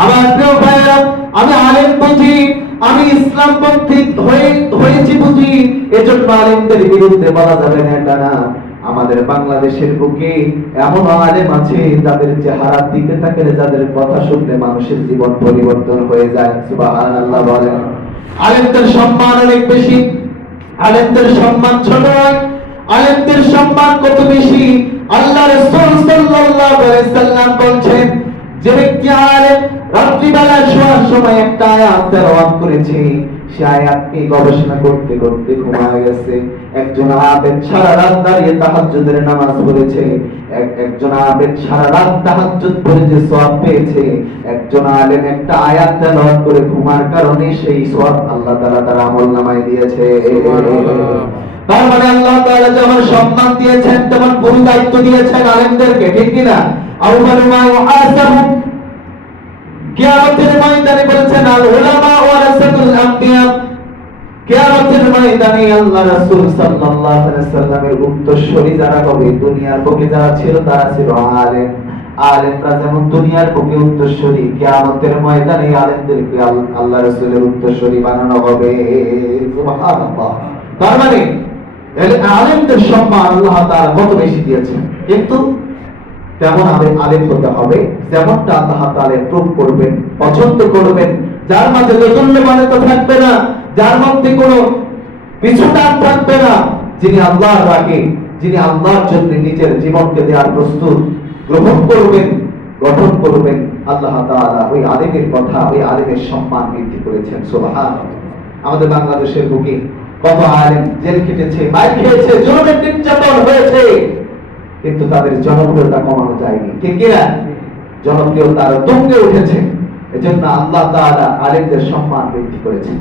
আমার প্রিয় ভাইরা, আমি আলেম বুঝি, আমি ইসলাম পন্থী হয়েছি বুঝি, এজন্য আলেমদের বিরুদ্ধে বলা যাবে না এটা না। আমাদের বাংলাদেশের বুকে এমন আলেম আছে যাদের চেহারার দিকে তাকালে, যাদের কথা শুনলে মানুষের জীবন পরিবর্তন হয়ে যায়। সুবহানাল্লাহ বলেন। আলেমদের সম্মান অনেক বেশি, আলেমদের সম্মান ছোট নয়, আলেমদের সম্মান কত বেশি। আল্লাহ রাসূল সাল্লাল্লাহু আলাইহি সাল্লাম বলেন, যে ব্যক্তি আলেম রাত্রিবেলা শোয়ার সময় একটা আয়াত তেলাওয়াত করেছে, সে আয়াতকে গবেষণা করতে করতে ঘুমায় গেছে। একজন আবেদ সারা রাত দাঁড়িয়ে তাহাজ্জুদের নামাজ পড়েছে, একজন আবেদ সারা রাত তাহাজ্জুদ পড়ে যে সওয়াব পেয়েছে, একজন আলেম একটা আয়াত তেলাওয়াত করে ঘুমার কারণে সেই সওয়াব আল্লাহ তাআলা তার আমলনামায় দিয়েছে। তার মানে আল্লাহ তাআলা যেমন সম্মান দিয়েছেন, তেমন গুরু দায়িত্ব দিয়েছেন আলেমদেরকে, ঠিক কি না? আউয়ালু মা ইউহাসাবু, কিয়ামতের ময়দানে বলেছেন আল উলামা ওয়ারাসাতুল আম্বিয়া, কিয়ামতের ময়দানে আল্লাহ রাসূল সাল্লাল্লাহু আলাইহি সাল্লামের উত্তরসূরি যারা হবে, দুনিয়ার বুকে যারা ছিল তারা ছিল আলেম। আলেমরা যেমন দুনিয়ার বুকে উত্তরসূরি, কিয়ামতের ময়দানে আলেমদেরকে আল্লাহ রাসূলের উত্তরসূরি বানানো হবে। সুবহানাল্লাহ। তার মানে আলেমদের সম্মান আল্লাহ তাআলা কত বেশি দিয়েছেন, কিন্তু তেমন আলেম হতে হবে যেমনটা আল্লাহ তাআলা প্রুভ করবেন, পছন্দ করবেন, যার মাঝে দোদুল্যমানতা থাকবে না, যার মধ্যে কোনো পিছুটান থাকবে না, যিনি আল্লাহর রাগে, যিনি আল্লাহর জন্য নিজের জীবনকে দেওয়ার প্রস্তুত, গ্রহণ করবেন, গঠন করবেন। আল্লাহ তাআলা ওই আলেমের কথা, ওই আলেমের সম্মান বৃদ্ধি করেছেন। সুবহানাল্লাহ। আমাদের বাংলাদেশের বুকে কত আলেম জেল খেটেছে, মার খেয়েছে, জুলুমের নির্যাতন হয়েছে, কিন্তু তাদের জনপ্রিয়তা কমানো যায়নি, ঠিক কিনা? জনপ্রিয়তা আরো তুঙ্গে উঠেছে। এজন্য আল্লাহ তাআলা আলেমদের সম্মান বৃদ্ধি করেছেন।